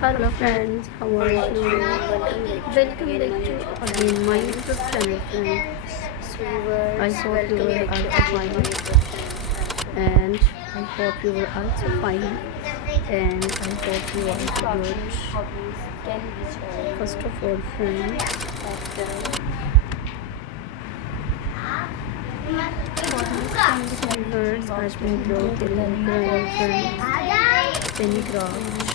Hello friends, how are you? Welcome back to again my YouTube channel friends. I hope you are also fine and I hope you are also fine and I hope you are good. First of all friends, viewers आज मैं blog के लिए friends penny craft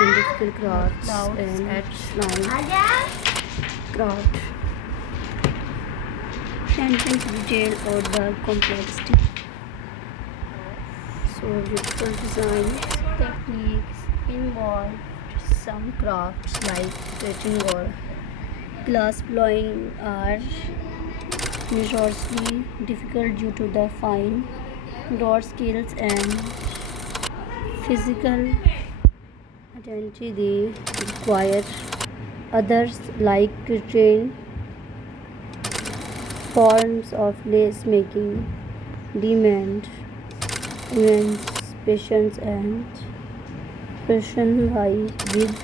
and difficult crafts and slime craft attention to detail or the complexity. So beautiful designs techniques involved some crafts like plating or glass blowing are notoriously difficult due to the fine door skills and physical agility they require. Others like certain forms of lace making demand immense patience and precision with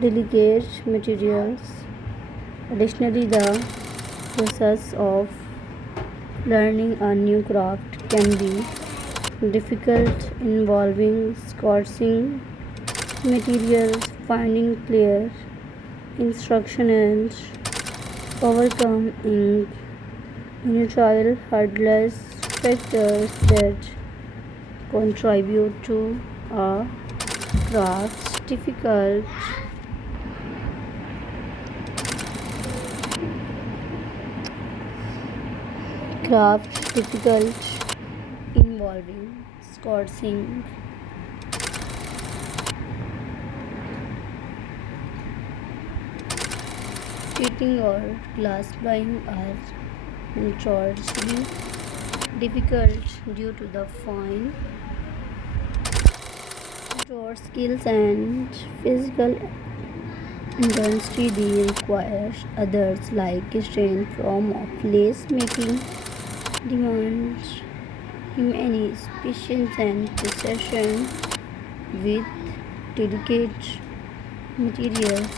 delicate materials. Additionally, the process of learning a new craft can be difficult, involving sourcing materials, finding clear instruction, and overcoming initial hurdles, factors that contribute to a craft's difficult involving sourcing treating or glass blowing are notoriously difficult due to the fine motor skills and physical intensity they require. Others like strange form of lace making demands immense patience and precision with delicate materials.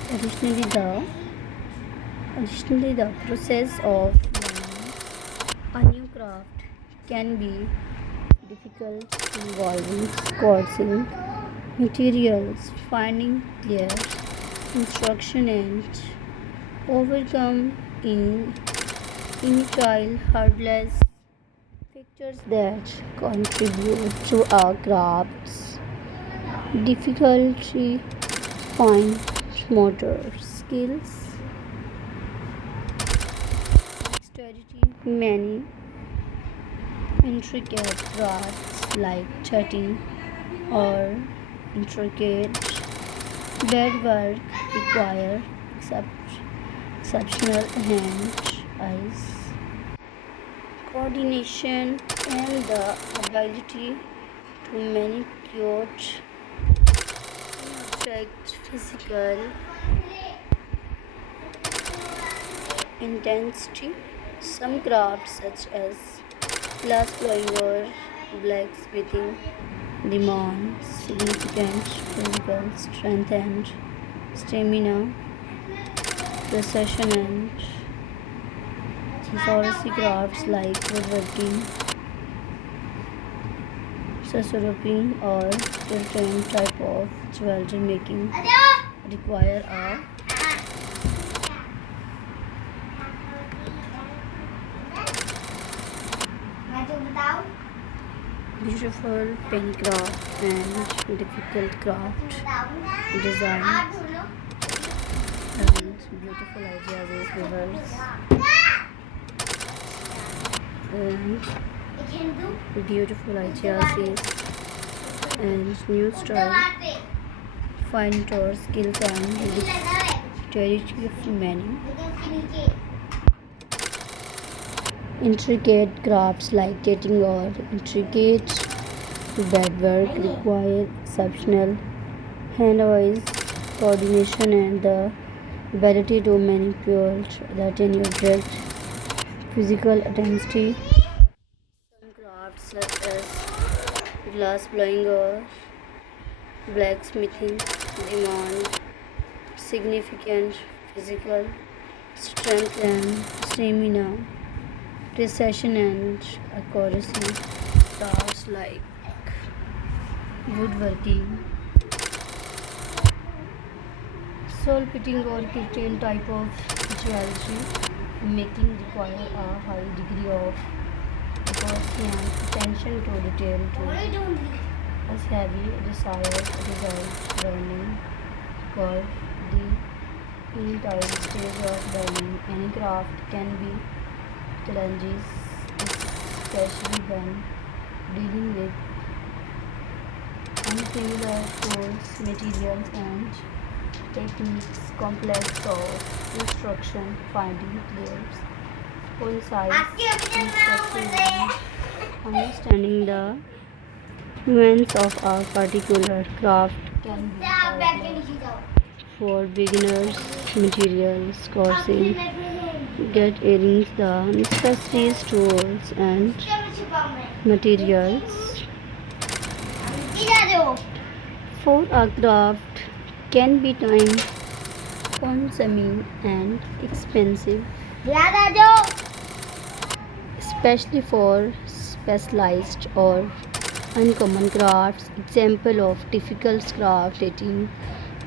Additionally, the process of learning a new craft can be difficult, involving sourcing materials, finding clear instruction, and overcome initial hurdles, factors that contribute to a craft's difficulty. Fine motor skills, dexterity, many intricate crafts like cutting or intricate beadwork require exceptional hand-eye coordination and the ability to manipulate object physical intensity. Some crafts such as glass blowing or blacksmithing demand significant physical strength and stamina, precision, and sorcery crafts like woodworking, scissor-roping, or certain type of jewelry making require a beautiful pen craft and difficult craft design and beautiful ideas is reverse and beautiful ideas is and new style fine tour skills and dexterity of many intricate crafts like dating or intricate beadwork require exceptional hand-eye coordination and the ability to manipulate the tiny object. Physical intensity. Some crafts such as glass blowing or Blacksmithing demand significant physical strength and stamina, precision and accuracy. Tasks like woodworking, soul pitting or certain type of jewelry making require a high degree of accuracy and attention to detail too. As heavy desired result burning called the entire stage of burning. Any craft can be challenges, especially when dealing with unfamiliar tools, materials, and techniques. Complex of instruction, finding clears, concise instruction, and understanding the nuance of a particular craft can be complex. For beginners, materials coursing, get earrings the necessary tools and materials for a craft can be time consuming and expensive, especially for specialized or uncommon crafts. Example of difficult craft dating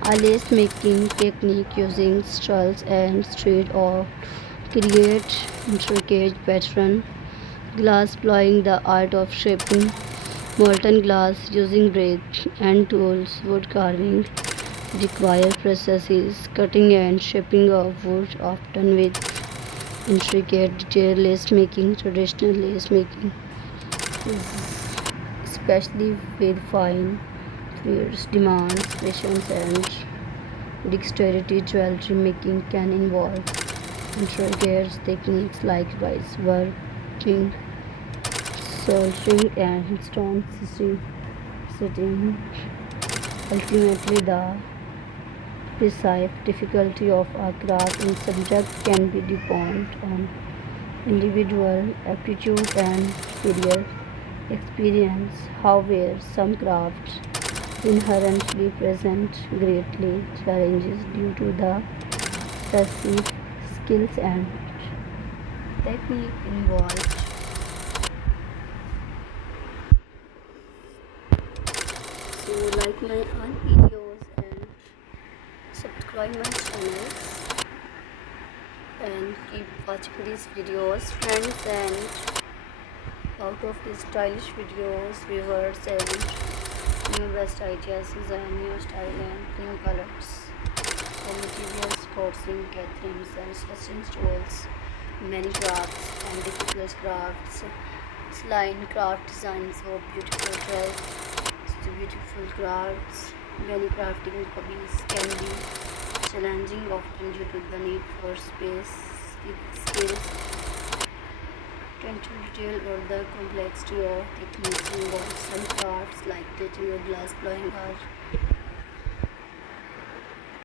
a lace making technique using straws and thread or create intricate pattern. Glass blowing the art of shaping molten glass using braids and tools. Wood carving require processes cutting and shaping of wood, often with intricate detail. Lace making, traditional lace making, especially with fine threads, demands patience and dexterity. Jewelry making can involve intricate techniques like rice working, soldering, and stone setting. Ultimately, the precise difficulty of a craft in subject can be dependent on individual aptitude and period experience. However, some crafts inherently present greatly challenges due to the specific skills and technique involved. So like my all videos and subscribe my channel and keep watching these videos, friends, and out of these stylish videos, viewers, and new best ideas and new style and new colors. So materials, coursing, gatherings, and sketching tools, many crafts and difficult crafts, line craft designs of beautiful dress, beautiful crafts. Many crafting hobbies can be challenging, often due to the need for space, skills, attention to detail, or the complexity of techniques involved. Some crafts like dating or glass blowing are